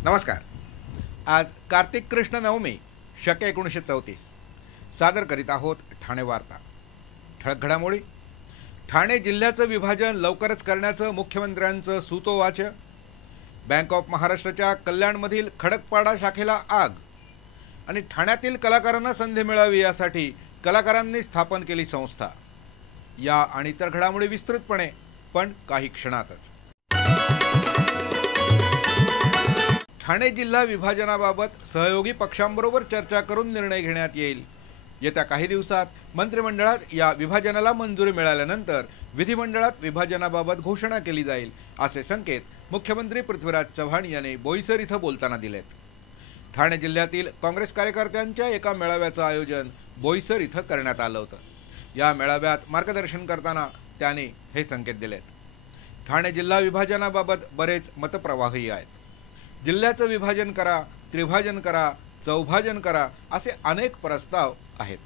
नमस्कार। आज कार्तिक कृष्ण नवमी शके 1934 सादर करीत आहोत ठाणे वार्ता। ठळक घडामोडी। ठाणे जिल्ह्याचं विभाजन लवकरच करण्याचं मुख्यमंत्र्यांचं सूतोवाच। बँक ऑफ महाराष्ट्राच्या कल्याणमधील खडकपाडा शाखेला आग आणि ठाण्यातील कलाकारांना संधी मिळावी यासाठी कलाकारांनी स्थापन केली संस्था। या आणि इतर घडामोडी विस्तृतपणे पण काही क्षणातच। ठाणे जिल्हा विभाजनाबाबत सहयोगी पक्षांबरोबर चर्चा करून निर्णय घेण्यात येईल। येत्या काही दिवसात मंत्रिमंडळात या विभाजनाला मंजुरी मिळाल्यानंतर विधिमंडळात विभाजनाबाबत घोषणा केली जाईल, असे संकेत मुख्यमंत्री पृथ्वीराज चव्हाण यांनी बोईसर इथं बोलताना दिलेत। ठाणे जिल्ह्यातील काँग्रेस कार्यकर्त्यांच्या एका मेळाव्याचं आयोजन बोईसर इथं करण्यात आलं होतं। या मेळाव्यात मार्गदर्शन करताना त्यांनी हे संकेत दिलेत। ठाणे जिल्हा विभाजनाबाबत बरेच मतप्रवाहही आहेत। जिल्ह्याचं विभाजन करा, त्रिभाजन करा, चौभाजन करा असे अनेक प्रस्ताव आहेत।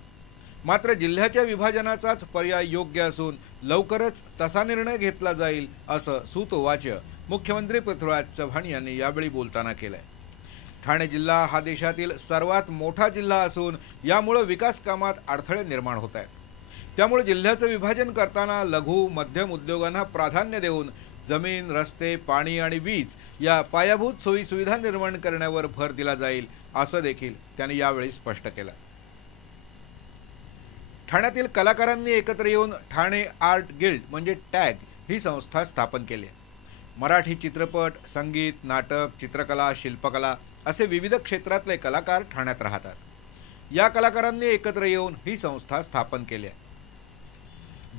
मात्र जिल्ह्याच्या विभाजनाचाच पर्याय योग्य असून लवकरच तसा निर्णय घेतला जाईल, असं सूतोवाच मुख्यमंत्री पृथ्वीराज चव्हाण यांनी यावेळी बोलताना केलंय। ठाणे जिल्हा हा देशातील सर्वात मोठा जिल्हा असून यामुळे विकास कामात अडथळे निर्माण होत आहेत। त्यामुळे जिल्ह्याचं विभाजन करताना लघु मध्यम उद्योगांना प्राधान्य देऊन जमीन, रस्ते, पाणी आणि वीज या पायाभूत सोयीसुविधा निर्माण करण्यावर भर दिला जाईल, असं देखील त्यांनी यावेळी स्पष्ट केलं। ठाण्यातील कलाकारांनी एकत्र येऊन ठाणे आर्ट गिल्ड म्हणजे टॅग ही संस्था स्थापन केली आहे। मराठी चित्रपट, संगीत, नाटक, चित्रकला, शिल्पकला असे विविध क्षेत्रातले कलाकार ठाण्यात राहतात। या कलाकारांनी एकत्र येऊन ही संस्था स्थापन केली आहे।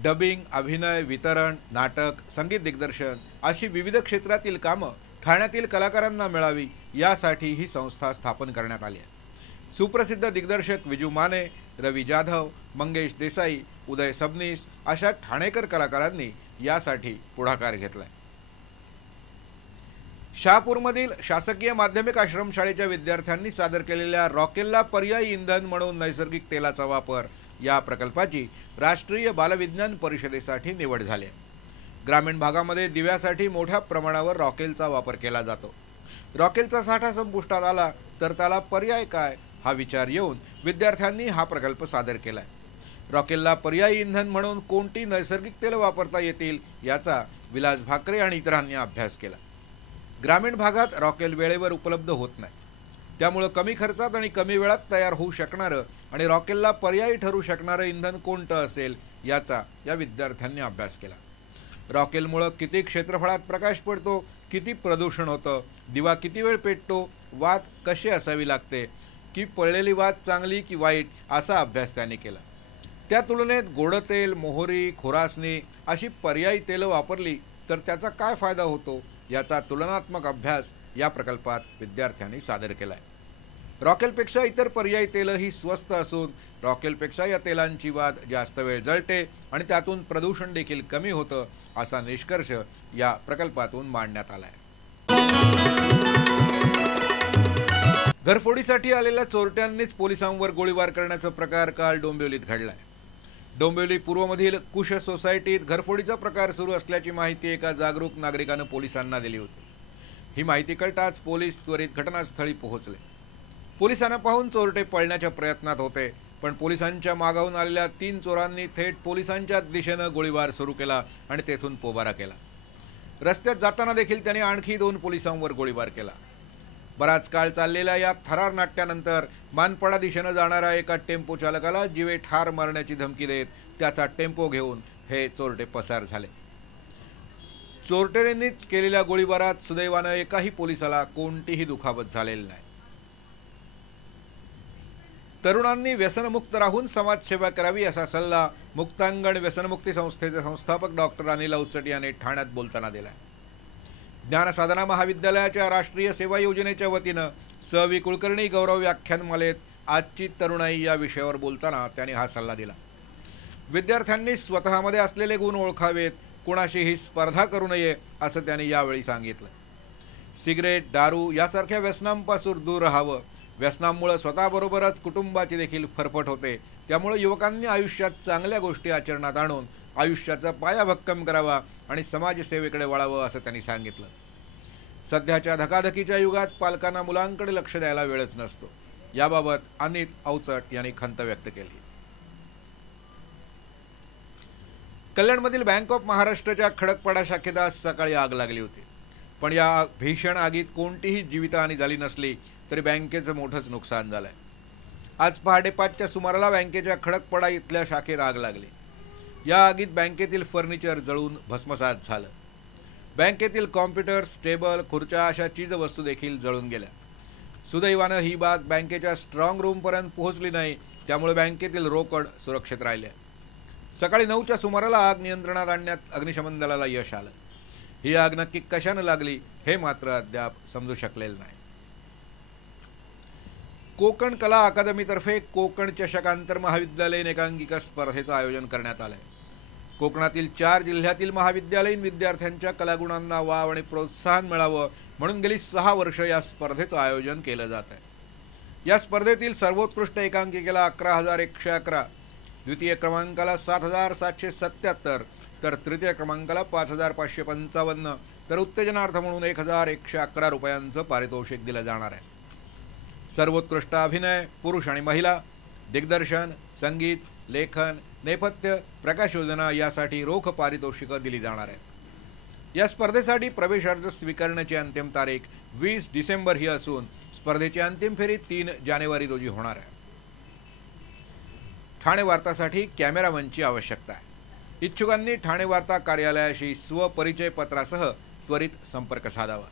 डबिंग, अभिनय, वितरण, नाटक, संगीत दिग्दर्शन अशी विविध क्षेत्रातील कामं ठाण्यातील कलाकारांना मिळावी यासाठी ही संस्था स्थापन करण्यात आली आहे। सुप्रसिद्ध दिग्दर्शक विजू माने, रवी जाधव, मंगेश देसाई, उदय सबनीस अशा ठाणेकर कलाकारांनी यासाठी पुढाकार घेतलाय। शहापूरमधील शासकीय माध्यमिक आश्रमशाळेच्या विद्यार्थ्यांनी सादर केलेल्या रॉकेलला पर्यायी इंधन म्हणून नैसर्गिक तेलाचा वापर या प्रकल्पाची राष्ट्रीय बालविज्ञान परिषदेसाठी निवड झाली आहे। ग्रामीण भागामध्ये दिव्यासाठी मोठ्या प्रमाणावर रॉकेलचा वापर केला जातो। रॉकेलचा साठा संपुष्टात आला तर त्याला पर्याय काय हा विचार येऊन विद्यार्थ्यांनी हा प्रकल्प सादर केलाय। रॉकेलला पर्यायी इंधन म्हणून कोणती नैसर्गिक तेल वापरता येतील याचा विलास भाकरे आणि इतरांनी अभ्यास केला। ग्रामीण भागात रॉकेल वेळेवर उपलब्ध होत नाही, त्यामुळे कमी खर्चात आणि कमी वेळात तयार होऊ शकणारं आणि रॉकेलला पर्यायी ठरू शकणारं इंधन कोणतं असेल याचा या विद्यार्थ्यांनी अभ्यास केला। रॉकेलमुळे किती क्षेत्रफळात प्रकाश पडतो, किती प्रदूषण होतं, दिवा किती वेळ पेटतो, वात कशी असावी लागते, की पळलेली वात चांगली की वाईट असा अभ्यास त्यांनी केला। त्या तुलनेत गोड तेल, मोहरी, खुरासणी अशी पर्यायी तेलं वापरली तर त्याचा काय फायदा होतो याचा तुलनात्मक अभ्यास या प्रकल्पात विद्यार्थ्यांनी सादर केलाय। रॉकेलपेक्षा इतर पर्यायी तेलही स्वस्त असून रॉकेलपेक्षा या तेलांची वात जास्त वेळ जळते आणि त्यातून प्रदूषण देखील कमी होतं, असा निष्कर्ष या प्रकल्पातून मांडण्यात आलाय। घरफोडीसाठी आलेल्या चोरट्यांनीच पोलिसांवर गोळीबार करण्याचा प्रकार काल डोंबिवलीत घडलाय। डोंबिवली पूर्वमधील कुश सोसायटीत घरफोडीचा प्रकार सुरू असल्याची माहिती एका जागरूक नागरिकानं पोलिसांना दिली होती। ही माहिती कळताच पोलीस त्वरित घटनास्थळी पोहोचले। पोलिसांना पाहून चोरटे पळण्याच्या प्रयत्नात होते, पण पोलिसांच्या मागाहून आलेल्या 3 चोरांनी थेट पोलिसांच्या दिशेनं गोळीबार सुरू केला आणि तेथून पोबारा केला। रस्त्यात जाताना देखील त्यांनी आणखी 2 पोलिसांवर गोळीबार केला। बराच काळ चाललेल्या या थरार नाट्यानंतर मानपाडा दिशेनं जाणाऱ्या एका टेम्पो चालकाला जीवे ठार मारण्याची धमकी देत त्याचा टेम्पो घेऊन हे चोरटे पसार झाले। चोरट्यांनी केलेल्या गोळीबारात सुदैवानं एकाही पोलिसाला कोणतीही दुखापत झालेली नाही। तरुणांनी व्यसनमुक्त राहून समाजसेवा करावी असा सल्ला मुक्तांगण व्यसनमुक्ती संस्थेचे संस्थापक डॉक्टर अनिल अवचट यांनी ठाण्यात बोलताना दिला। ज्ञानसाधना महाविद्यालयाच्या राष्ट्रीय सेवा योजनेच्या वतीनं स.वी. कुलकर्णी गौरव व्याख्यानमालेत आजची तरुणाई या विषयावर बोलताना त्यांनी हा सल्ला दिला। विद्यार्थ्यांनी स्वतःमध्ये असलेले गुण ओळखावेत, कुणाशीही स्पर्धा करू नये असं त्यांनी यावेळी सांगितलं। सिगरेट, दारू यासारख्या व्यसनांपासून दूर राहावं। व्यसनामुळे स्वतःबरोबरच कुटुंबाची देखील फरफट होते, त्यामुळे युवकांनी आयुष्यात चांगल्या गोष्टी आचरणात आणून आयुष्याचा पाया भक्कम करावा आणि समाजसेवेकडे वळावं असं त्यांनी सांगितलं। सध्याच्या धकाधकीच्या युगात पालकांना मुलांकडे लक्ष द्यायला वेळच नसतो. याबाबत अनित अवचट यांनी खंत व्यक्त केली. कल्याणमधील बँक ऑफ महाराष्ट्राच्या खडकपाडा शाखेत आज सकाळी आग लागली होती. पण या भीषण आगीत कोणतीही जीवितहानी झाली नसली तरी बँकेचं मोठंच नुकसान झालंय. आज पहाटे 5च्या सुमाराला बँकेच्या खडकपाडा इथल्या शाखेत आग लागली. या आगीत बँकेतील फर्निचर जळून भस्मसात झालं. बँकेतील कॉम्प्युटर्स, टेबल, खुर्च्या अशा चीजवस्तू देखील जळून गेल्या. सुदैवानं ही आग बँकेच्या स्ट्रॉंग रूमपर्यंत पोहोचली नाही, त्यामुळे बँकेतील रोकड सुरक्षित राहिले. सकाळी 9च्या सुमाराला आग नियंत्रणात आणण्यात अग्निशमन दलाला यश आलं. ही आग नक्की कशाने लागली हे मात्र अद्याप समजू शकलेलं नाही. कोकण कला अकादमीतर्फे कोकण चषक आंतर महाविद्यालयीन एकांकिका स्पर्धेचं आयोजन करण्यात आलंय. कोकणातील 4 जिल्ह्यातील महाविद्यालयीन विद्यार्थ्यांच्या कलागुणांना वाव आणि प्रोत्साहन मिळावं म्हणून गेली 6 वर्ष या स्पर्धेचं आयोजन केलं जात आहे. या स्पर्धेतील सर्वोत्कृष्ट एकांकिकेला 11,111, द्वितीय क्रमांकाला 7,777, तर तृतीय क्रमांकाला 5,555, तर उत्तेजनार्थ म्हणून 1,111 रुपयांचं पारितोषिक दिलं जाणार आहे. सर्वोत्कृष्ट अभिनय, पुरुष आणि महिला, दिग्दर्शन, संगीत, लेखन, नेपथ्य, प्रकाशयोजना यासाठी रोख पारितोषिकं दिली जाणार आहेत. या स्पर्धेसाठी प्रवेश अर्ज स्वीकारण्याची अंतिम तारीख 20 डिसेंबर ही असून स्पर्धेची अंतिम फेरी 3 जानेवारी रोजी होणार आहे. ठाणे वार्तासाठी कॅमेरामनची आवश्यकता आहे. इच्छुकांनी ठाणे वार्ता कार्यालयाशी स्वपरिचय पत्रासह त्वरित संपर्क साधावा.